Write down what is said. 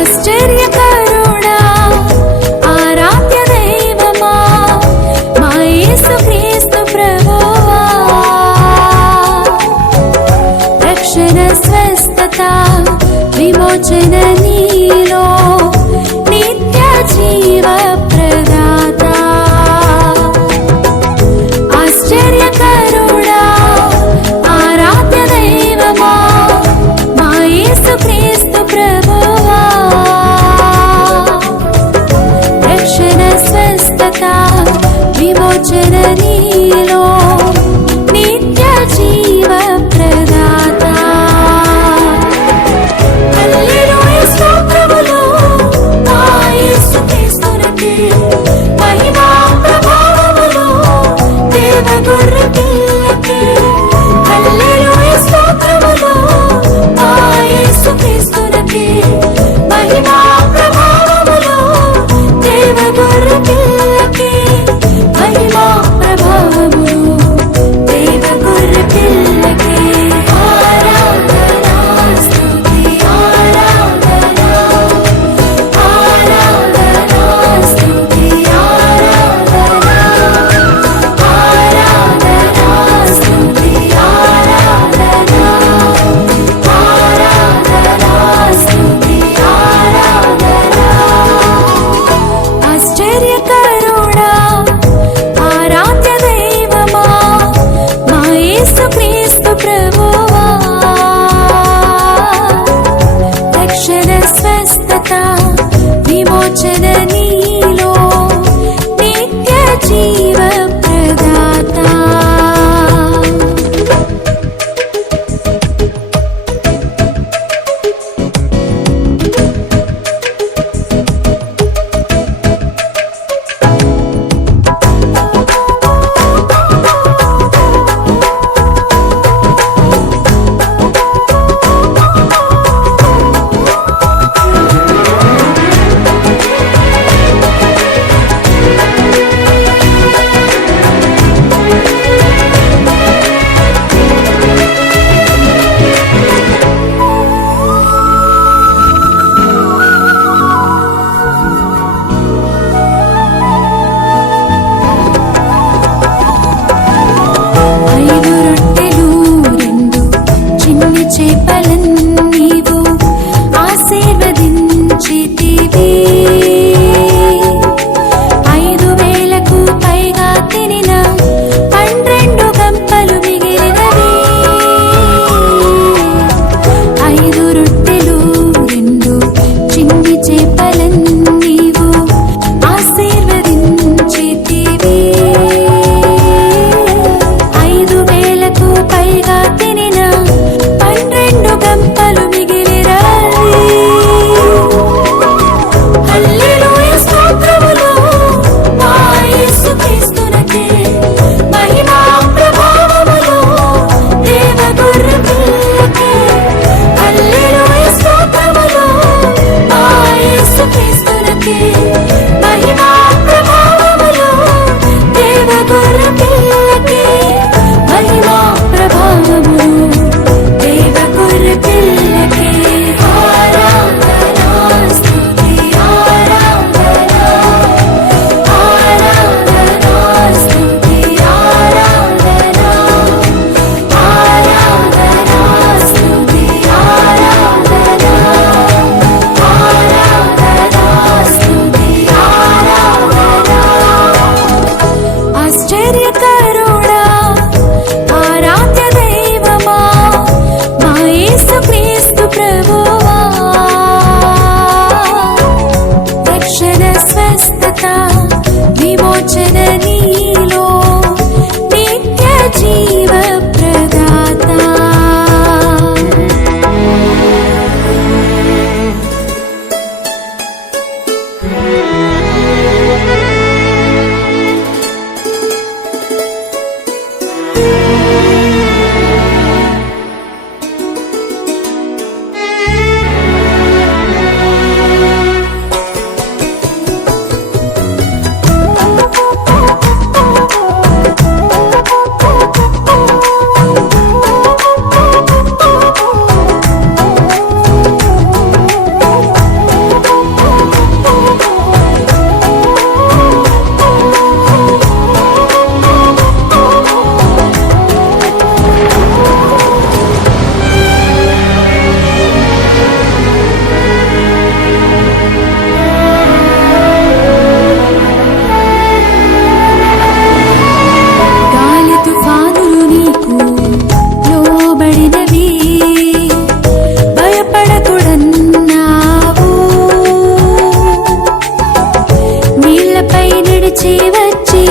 ఆశ్చర్యకరుడా ఆరాధ్య దైవమా మా యేసుక్రీస్తు ప్రభువా. రక్షణ స్వస్థత విమోచన విడిచి వచ్చి